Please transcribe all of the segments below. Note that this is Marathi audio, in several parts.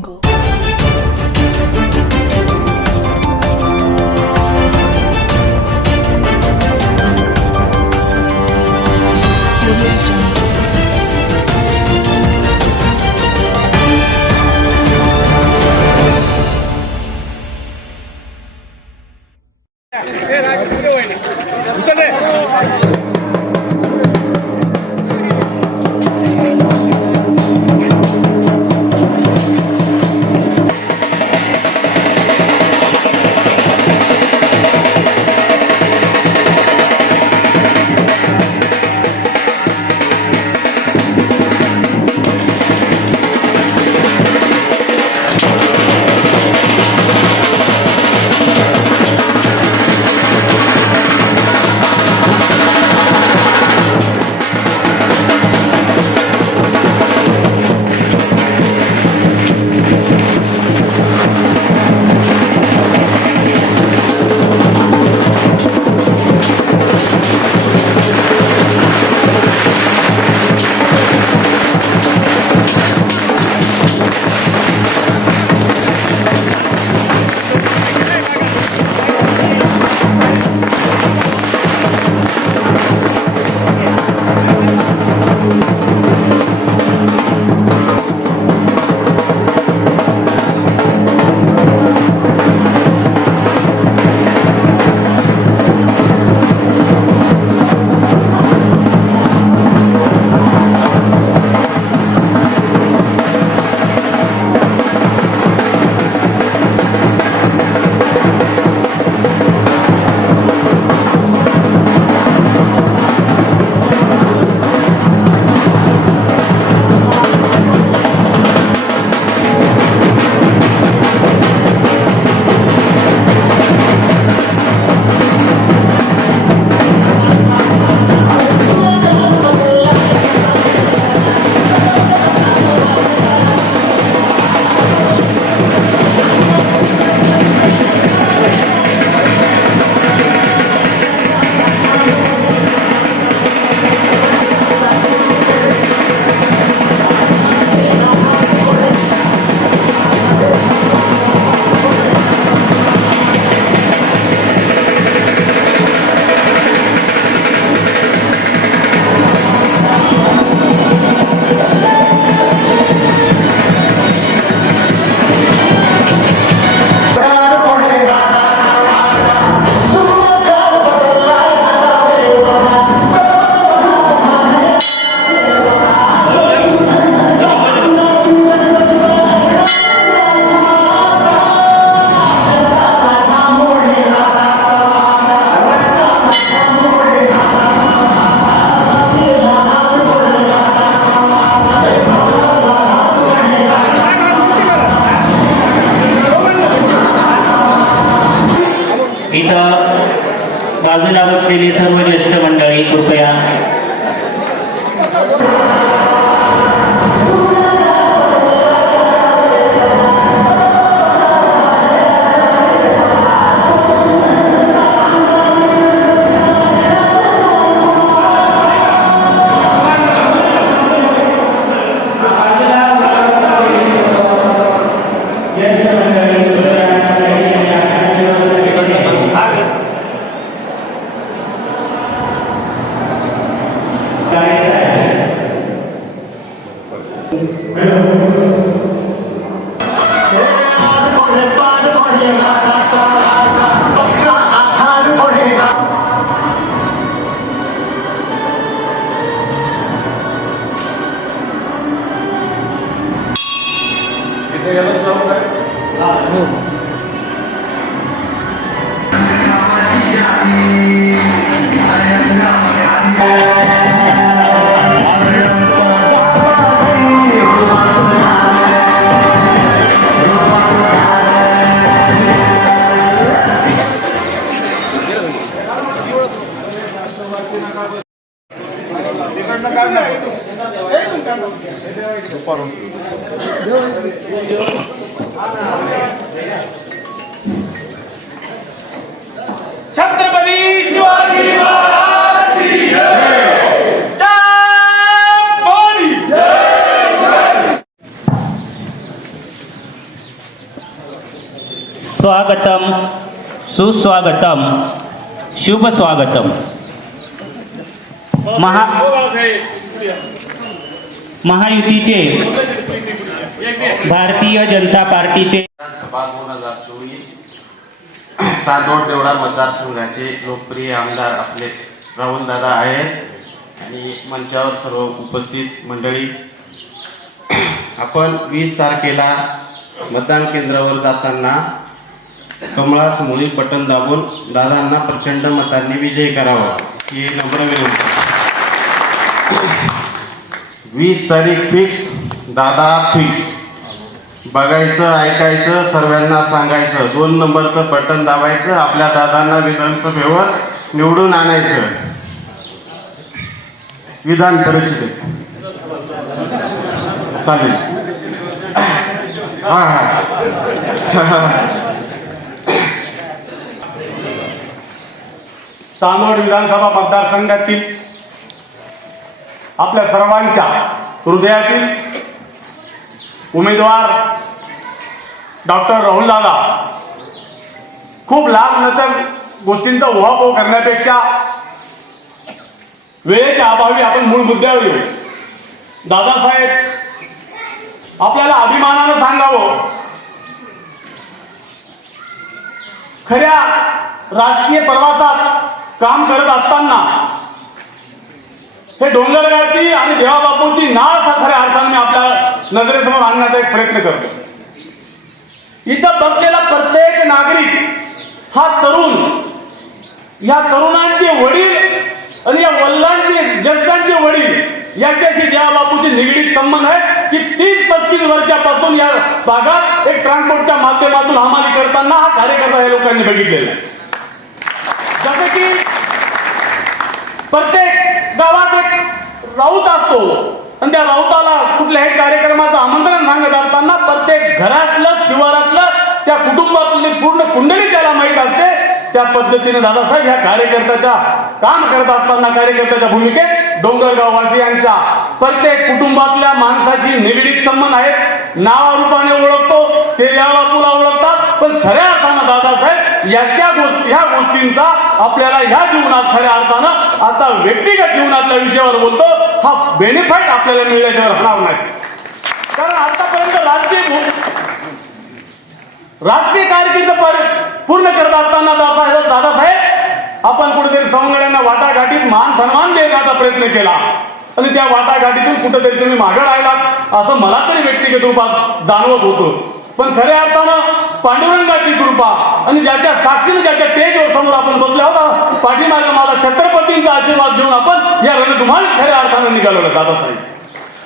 Go. छत्रपती शिवाजी महाराज जय भवानी स्वागतम सुस्वागतम शुभ स्वागतम महा महायुतीचे भारतीय जनता पार्टीचे विधानसभा दोन हजार चोवीस चांदोड देवळा मतदारसंघाचे लोकप्रिय आमदार आपले राहुल दादा आहेत. आणि मंचावर सर्व उपस्थित मंडळी आपण वीस तारखेला मतदान केंद्रावर जाताना कमळास मुळी बटन दाबून दादांना प्रचंड मतांनी विजय करावा ही नम्र विनंती. वीस तारीख फिक्स दादा फिक्स. बघायचं ऐकायचं सर्वांना सांगायचं. दोन नंबरचं बटन दाबायचं आपल्या दादांना विधानसभेवर निवडून आणायचं. विधान परिषदेत. चालेल. हा हा. चांदवड विधानसभा मतदारसंघातील आपल्या सर्वांच्या हृदयातील उमेदवार डॉक्टर राहुल दादा. खूप लाभ नंतर गोष्टींचा उहापोह करण्यापेक्षा वेळेच्या अभावी आपण मूळ मुद्द्यावर येऊ. दादासाहेब आपल्याला अभिमानानं सांगावं. खऱ्या राजकीय प्रवासात काम करत असताना हे डोंगरगाची आणि देवाबापूची नाळ साखऱ्या अर्थाने आपल्या नजरेसमोर आणण्याचा एक प्रयत्न करतो. इथं बसलेला प्रत्येक नागरिक हा तरुण या तरुणांचे वडील आणि या वल्लांचे ज्येष्ठांचे वडील याच्याशी देवाबापूचे निगडीत संबंध आहे की तीस पस्तीस वर्षापासून या भागात एक ट्रान्सपोर्टच्या माध्यमातून हमाली करताना हा कार्यकर्ता या लोकांनी बघितलेला आहे. जसं की प्रत्येक राऊत असतो. आणि त्या राऊताला कुठल्याही कार्यक्रमाचं आमंत्रण सांगत असताना प्रत्येक घरातलं शिवारातलं त्या कुटुंबातली पूर्ण कुंडली त्याला माहीत असते. त्या पद्धतीने दादासाहेब ह्या कार्यकर्त्याच्या काम करत असताना कार्यकर्त्याच्या भूमिकेत डोंगरगाव वासियांच्या प्रत्येक कुटुंबातल्या माणसाशी निगडीत संबंध आहेत. नावारूपाने ओळखतो ते या बाजूला ओळखतात. पण खऱ्या अर्थानं दादासाहेब याच्या गोष्टी ह्या गोष्टींचा आपल्याला ह्या जीवनात खऱ्या अर्थानं आता व्यक्तिगत जीवनातल्या विषयावर बोलतो. हा बेनिफिट आपल्याला मिळल्याशिवाय राहणार नाही. कारण आतापर्यंत राजकीय भू- राजकीय कारकीर्द पर- पूर्ण करत असताना दादासाहेब आपण कुठेतरी सवंगड्यांना वाटाघाटीत मान सन्मान देण्याचा प्रयत्न केला. आणि त्या वाटाघाटीतून कुठेतरी तुम्ही मागे राहिलात. असं मला तरी व्यक्तिगत रूपात जाणवत होतं. पण खऱ्या अर्थानं पांडुरंगाची कृपा आणि ज्याच्या साक्षीने ज्याच्या टेजवर समोर आपण बसलो होता पाठीमागे माझा छत्रपतींचा आशीर्वाद घेऊन आपण या रणधुमाळ खऱ्या अर्थानं निघालेलो दादासाहेब.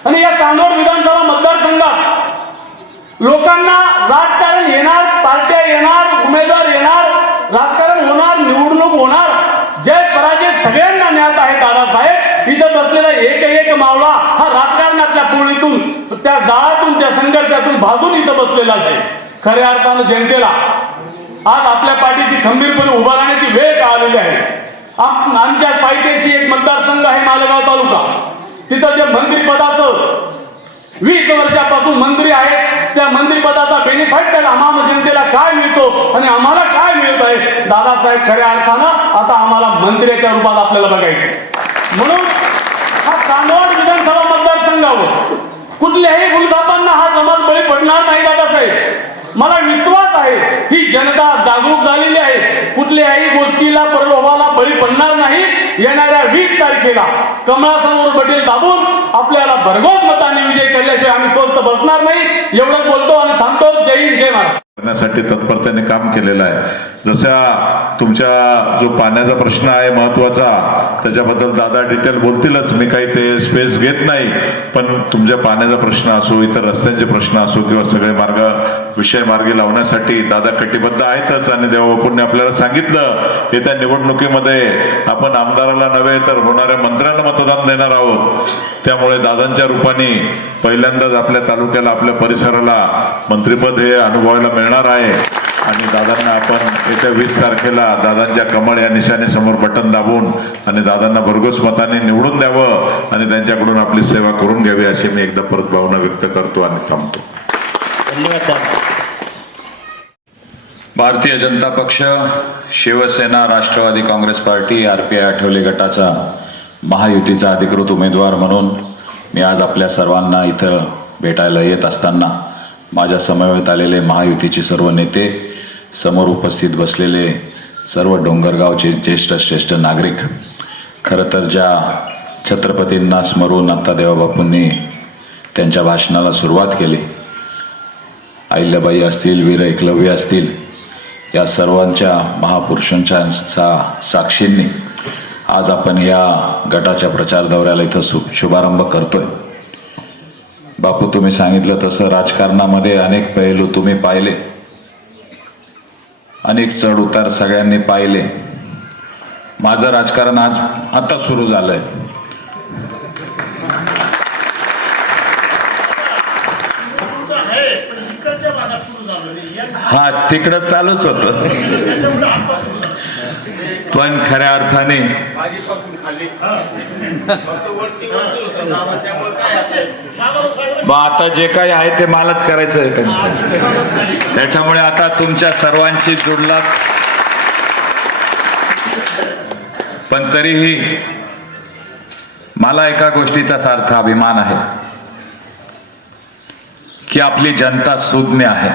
आणि या चांदोड विधानसभा मतदारसंघात लोकांना राजकारण येणार पार्ट्या येणार उमेदवार येणार राजकारण होणार निवडणूक होणार जय पराजय सगळ्यांना ज्ञात आहे असलेला एक एक मावळा हा राजकारणातल्या पोळीतून त्या गाळातून त्या संघर्षातून भाजून इथं बसलेला आहे. खऱ्या अर्थानं जनतेला आज आपल्या पाठीशी खंबीरपणे उभा राहण्याची वेळ का आलेली आहे? आमच्या पायथ्याशी एक मतदारसंघ आहे मालेगाव तालुका. तिथं जे मंत्रिपदाचं वीस वर्षापासून मंत्री आहेत त्या मंत्रिपदाचा बेनिफिट त्याला आम्हाला जनतेला काय मिळतो आणि आम्हाला काय मिळत आहे? दादासाहेब खऱ्या अर्थानं आता आम्हाला मंत्र्याच्या रूपात आपल्याला बघायचं म्हणून चांदवड विधानसभा मतदारसंघावर. कुठल्याही गुलजापांना हा समाज बळी पडणार नाही दादासाहेब. मला विश्वास आहे ही जनता जागरूक झालेली आहे. कुठल्याही गोष्टीला प्रलोभाला बळी पडणार नाही. येणाऱ्या वीस तारखेला कमळासमोर बटेल दाबून आपल्याला भरघोस मतांनी विजय केल्याशिवाय आम्ही स्वस्त बसणार नाही. एवढं बोलतो आणि थांबतो. जय हिंद जय महाराज करण्यासाठी तत्परतेने काम केलेलं आहे. जशा तुमच्या जो पाण्याचा प्रश्न आहे महत्त्वाचा त्याच्याबद्दल दादा डिटेल बोलतीलच. मी काही ते स्पेस घेत नाही पण तुमच्या पाण्याचा प्रश्न असो इतर रस्त्यांचे प्रश्न असो किंवा सगळे मार्ग विषय मार्गी लावण्यासाठी दादा कटिबद्ध आहेतच आणि देवबापूंनी आपल्याला सांगितलं येत्या निवडणुकीमध्ये आपण आमदाराला नव्हे तर होणाऱ्या मंत्र्यांना मतदान देणार आहोत. त्यामुळे दादांच्या रूपाने पहिल्यांदाच आपल्या तालुक्याला आपल्या परिसराला मंत्रिपद हे अनुभवायला मिळणार आहे. आणि दादांना आपण येत्या वीस तारखेला दादांच्या कमळ या निशाणेसमोर बटन दाबून आणि दादांना भरघोस मताने निवडून द्यावं आणि त्यांच्याकडून आपली सेवा करून घ्यावी अशी मी एकदा परत भावना व्यक्त करतो आणि थांबतो. भारतीय जनता पक्ष Shivsena Rashtravadi Congress party R P I Athawale गटाचा महायुतीचा अधिकृत उमेदवार म्हणून मी आज आपल्या सर्वांना इथं भेटायला येत असताना माझ्या समवेत आलेले महायुतीचे सर्व नेते समोर उपस्थित बसलेले सर्व डोंगरगावचे ज्येष्ठ श्रेष्ठ नागरिक खरं तर ज्या छत्रपतींना स्मरून आत्ता देवाबापूंनी त्यांच्या भाषणाला सुरुवात केली. अहिल्याबाई असतील वीर एकलव्य असतील या सर्वांच्या महापुरुषांच्या सा साक्षींनी आज आपण या गटाच्या प्रचार दौऱ्याला इथं सु शुभारंभ करतोय. बापू तुम्ही सांगितलं तसं राजकारणामध्ये अनेक पैलू तुम्ही पाहिले. अनेक चढ उतार सगळ्यांनी पाहिले. माझं राजकारण आज आता सुरू झालंय. हा तिकडं चालूच होत. पण खऱ्या अर्थाने मग आता? जे काही आहे ते मलाच करायचं आहे. का? त्याच्यामुळे आता तुमच्या सर्वांची जुडला पण तरीही मला एका गोष्टीचा सार्थ अभिमान आहे. की आपली जनता सुज्ञ आहे.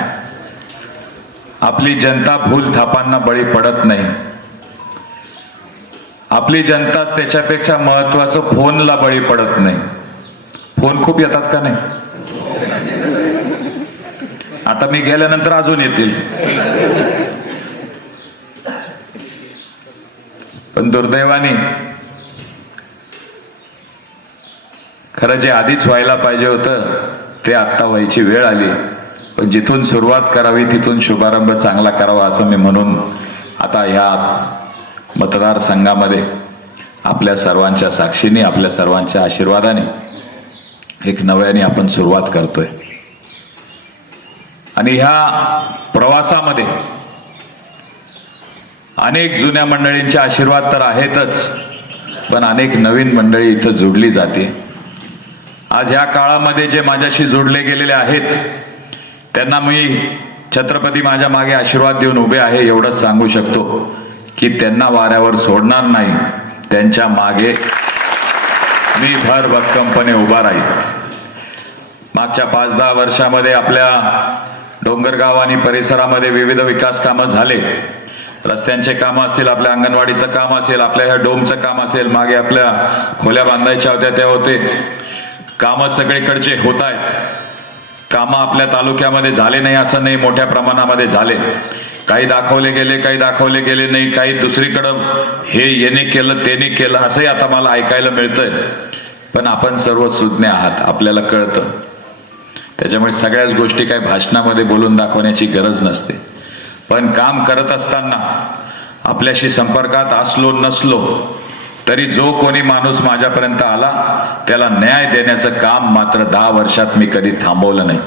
आपली जनता भूल थापांना बळी पडत नाही. आपली जनता त्याच्यापेक्षा महत्वाचं फोनला बळी पडत नाही. फोन खूप येतात का नाही? आता मी गेल्यानंतर अजून येतील. पण दुर्दैवाने खरं जे आधीच व्हायला पाहिजे होतं ते आत्ता व्हायची वेळ आली. पण जिथून सुरुवात करावी तिथून शुभारंभ चांगला करावा असं मी म्हणून आता ह्या मतदारसंघामध्ये आपल्या सर्वांच्या साक्षीने आपल्या सर्वांच्या आशीर्वादाने एक नव्याने आपण सुरुवात करतोय. आणि ह्या प्रवासामध्ये अनेक जुन्या मंडळींचे आशीर्वाद तर आहेतच पण अनेक नवीन मंडळी इथं जोडली जाते. आज ह्या काळामध्ये जे माझ्याशी जोडले गेलेले आहेत त्यांना मी छत्रपती माझ्या मागे आशीर्वाद देऊन उभे आहे एवढंच सांगू शकतो. की त्यांना वाऱ्यावर सोडणार नाही. त्यांच्या मागे मी भर भक्कमपणे उभा राहील मागच्या पाच दहा वर्षामध्ये आपल्या डोंगरगाव आणि परिसरामध्ये विविध विकास कामं झाले. रस्त्यांचे कामं असतील आपल्या अंगणवाडीचं काम असेल आपल्या ह्या डोमचं काम असेल मागे आपल्या खोल्या बांधायच्या होत्या त्या होते. कामं सगळीकडचे होत आहेत. कामं आपल्या तालुक्यामध्ये झाले नाही असं नाही मोठ्या प्रमाणामध्ये झाले. काही दाखवले गेले काही दाखवले गेले नाही काही दुसरीकडं हे येणे केलं त्याने केलं असंही आता मला ऐकायला मिळतंय. पण आपण सर्व सुज्ञ आहात आपल्याला कळतं. त्याच्यामुळे सगळ्याच गोष्टी काही भाषणामध्ये बोलून दाखवण्याची गरज नसते. पण काम करत असताना आपल्याशी संपर्कात असलो नसलो तरी जो कोणी माणूस माझ्यापर्यंत आला त्याला न्याय देण्याचं काम मात्र दहा वर्षात मी कधी थांबवलं नाही.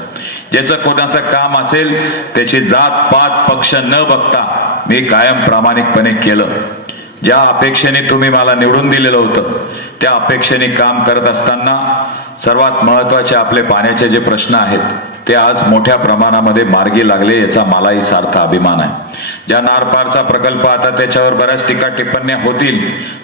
ज्याचं कोणाचं काम असेल त्याची जात पात पक्ष न बघता मी कायम प्रामाणिकपणे केलं. ज्या अपेक्षेने तुम्ही मला निवडून दिलेलं होतं त्या अपेक्षेने काम करत असताना सर्वात महत्त्वाचे आपले पाण्याचे जे प्रश्न आहेत ते आज मोठ्या प्रमाणामध्ये मार्गी लागले याचा मलाही सार्थ अभिमान आहे. ज्या नारपारचा प्रकल्प आता त्याच्यावर बऱ्याच टीका टिप्पण्या होतील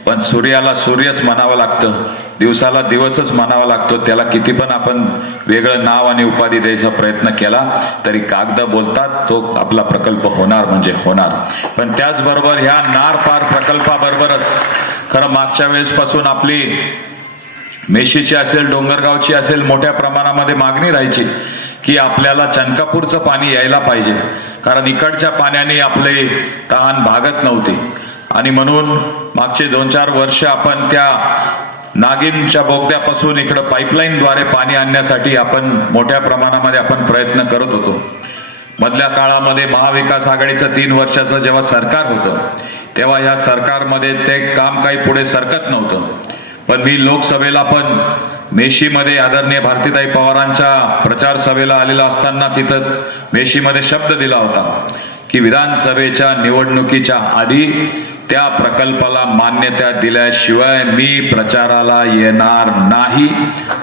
पण सूर्याला सूर्यच म्हणावं लागतं दिवसाला दिवसच म्हणावा लागतो त्याला किती पण आपण वेगळं नाव आणि उपाधी द्यायचा प्रयत्न केला तरी कागद बोलतात तो आपला प्रकल्प होणार म्हणजे होणार. पण त्याचबरोबर ह्या नारपार प्रकल्पाबरोबरच खरं मागच्या वेळेस पासून आपली मेशीची असेल डोंगरगावची असेल मोठ्या प्रमाणामध्ये मागणी राहायची. की आपल्याला चनकापूरचं पाणी यायला पाहिजे. कारण इकडच्या पाण्याने आपले तहान भागत नव्हते. आणि म्हणून मागचे दोन चार वर्ष आपण त्या नागिनच्या बोगद्यापासून इकडं पाईपलाईनद्वारे पाणी आणण्यासाठी आपण मोठ्या प्रमाणामध्ये आपण प्रयत्न करत होतो. मधल्या काळामध्ये महाविकास आघाडीचं तीन वर्षाचं जेव्हा सरकार होतं तेव्हा या सरकारमध्ये ते काम काही पुढे सरकत नव्हतं. पण मी लोकसभेला पण मेशीमध्ये आदरणीय भारतीताई पवारांच्या प्रचार सभेला आलेला असताना तिथं मेशीमध्ये शब्द दिला होता की विधानसभेच्या निवडणुकीच्या आधी त्या प्रकल्पाला मान्यता दिल्याशिवाय मी प्रचाराला येणार नाही.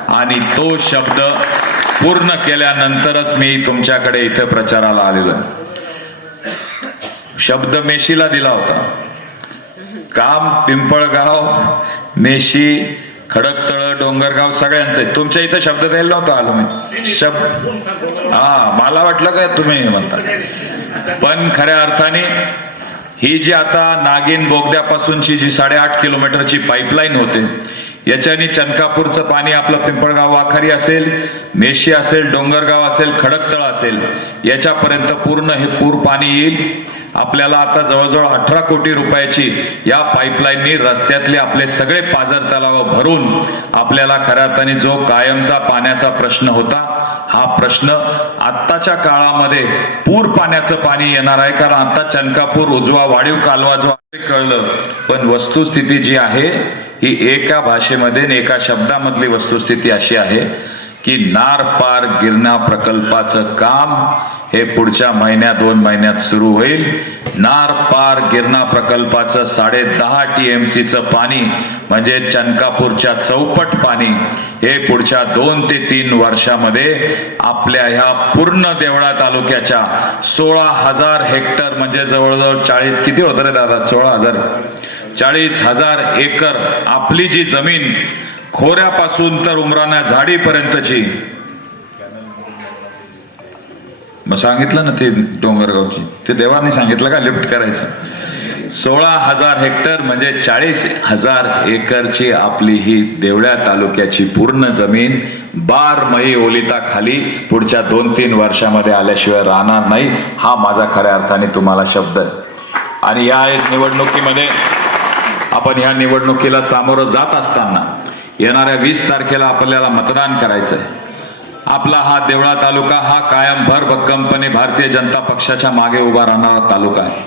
आणि तो शब्द पूर्ण केल्यानंतरच मी तुमच्याकडे इथं प्रचाराला आलेलो शब्द मेशीला दिला होता. काम पिंपळगाव मेशी खडक तळ डोंगरगाव सगळ्यांचं. तुमच्या इथं शब्द द्यायला नव्हता आलो मी. शब्द हा मला वाटलं काय तुम्ही म्हणता? पण खऱ्या अर्थाने ही जी आता नागिन बोगद्यापासूनची जी साडेआठ किलोमीटरची पाईपलाईन होते याच्याने चनकापूरचं पाणी आपलं पिंपळगाव वाखारी असेल मेशी असेल डोंगरगाव असेल खडकतळ असेल याच्यापर्यंत पूर्ण हे पूर पाणी येईल. आपल्याला आता जवळजवळ अठरा कोटी रुपयाची या पाईपलाईननी रस्त्यातले आपले सगळे पाझर तलाव भरून आपल्याला खऱ्या अर्थाने जो कायमचा पाण्याचा प्रश्न होता हा प्रश्न आत्ताच्या काळामध्ये पूर पाण्याचं पाणी येणार आहे. कारण आता चनकापूर उजवा वाढीव कालवा जो कळलं. पण वस्तुस्थिती जी आहे ही एका भाषेमध्ये एका शब्दामधली वस्तुस्थिती अशी आहे की नार पार गिरणा प्रकल्पाचं काम हे पुढच्या महिन्यात दोन महिन्यात सुरू होईल. नार पार गिरणा प्रकल्पाचं साडे दहा टी एम सीचं पाणी म्हणजे चनकापूरच्या चौपट पाणी हे पुढच्या दोन ते तीन वर्षामध्ये आपल्या ह्या पूर्ण देवळा तालुक्याच्या सोळा हजार हेक्टर म्हणजे जवळजवळ चाळीस किती होतं रे दादा? सोळा हजार. चाळीस हजार एकर आपली जी जमीन खोऱ्यापासून तर उमराना झाडीपर्यंतची. मग सांगितलं ना ते डोंगरगावची. ते देवाने सांगितलं का? लिफ्ट करायचं. सोळा हजार हेक्टर म्हणजे चाळीस हजार एकरची आपली ही देवळ्या तालुक्याची पूर्ण जमीन बार मई ओलिता खाली पुढच्या दोन तीन वर्षामध्ये आल्याशिवाय राहणार नाही. हा माझा खऱ्या अर्थाने तुम्हाला शब्द आहे. आणि या निवडणुकीमध्ये आपण ह्या निवडणुकीला सामोरं जात असताना येणाऱ्या वीस तारखेला आपल्याला मतदान करायचं आहे आपला हा देवळा तालुका हा कायम भर भक्कमपणे भारतीय जनता पक्षाच्या मागे उभा राहणारा तालुका आहे.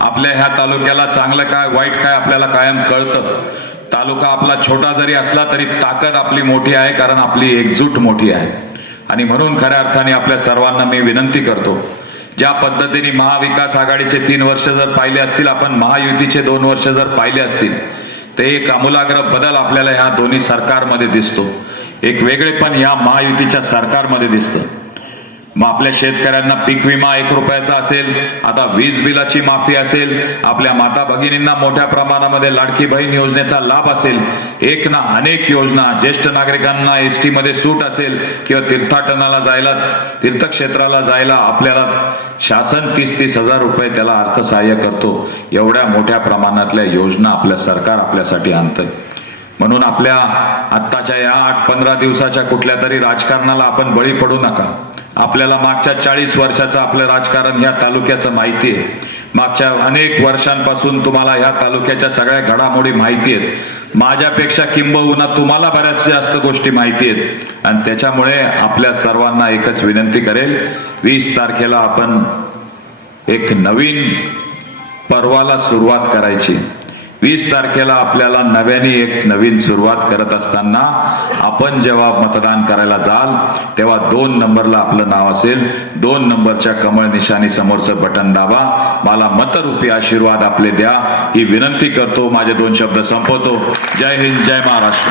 आपल्या ह्या तालुक्याला चांगलं काय वाईट काय आपल्याला कायम कळतं. तालुका आपला छोटा जरी असला तरी ताकद आपली मोठी आहे कारण आपली एकजूट मोठी आहे. आणि म्हणून खऱ्या अर्थाने आपल्या सर्वांना मी विनंती करतो ज्या पद्धतीने महाविकास आघाडीचे तीन वर्ष जर पाहिले असतील आपण महायुतीचे दोन वर्ष जर पाहिले असतील तर एक आमूलाग्र बदल आपल्याला ह्या दोन्ही सरकारमध्ये दिसतो. एक वेगळेपण या महायुतीच्या सरकारमध्ये दिसतं. मग आपल्या शेतकऱ्यांना पीक विमा एक रुपयाचा असेल आता वीज बिलाची माफी असेल आपल्या माता भगिनींना मोठ्या प्रमाणामध्ये लाडकी बहीण योजनेचा लाभ असेल एक ना अनेक योजना ज्येष्ठ नागरिकांना एस टी मध्ये सूट असेल किंवा तीर्थाटनाला जायला तीर्थक्षेत्राला जायला आपल्याला शासन तीस तीस हजार रुपये त्याला अर्थसहाय्य करतो. एवढ्या मोठ्या प्रमाणातल्या योजना आपल्या सरकार आपल्यासाठी आणतंय. म्हणून आपल्या आत्ताच्या या आठ पंधरा दिवसाच्या कुठल्या तरी राजकारणाला आपण बळी पडू नका. आपल्याला मागच्या चाळीस वर्षाचं आपलं राजकारण ह्या तालुक्याचं माहिती आहे. मागच्या अनेक वर्षांपासून तुम्हाला ह्या तालुक्याच्या सगळ्या घडामोडी माहिती आहेत. माझ्यापेक्षा किंबहुना तुम्हाला बऱ्याच जास्त गोष्टी माहिती आहेत. आणि त्याच्यामुळे आपल्या सर्वांना एकच विनंती करेल वीस तारखेला आपण एक नवीन पर्वाला सुरुवात करायची. वीस तारखेला आपल्याला नव्याने एक नवीन सुरुवात करत असताना आपण जेव्हा मतदान करायला जाल तेव्हा दोन नंबरला आपलं नाव असेल. दोन नंबरच्या कमळ निशाणी समोरचं बटन दाबा. मला मतरूपी आशीर्वाद आपले द्या. ही विनंती करतो. माझे दोन शब्द संपवतो. जय हिंद जय महाराष्ट्र.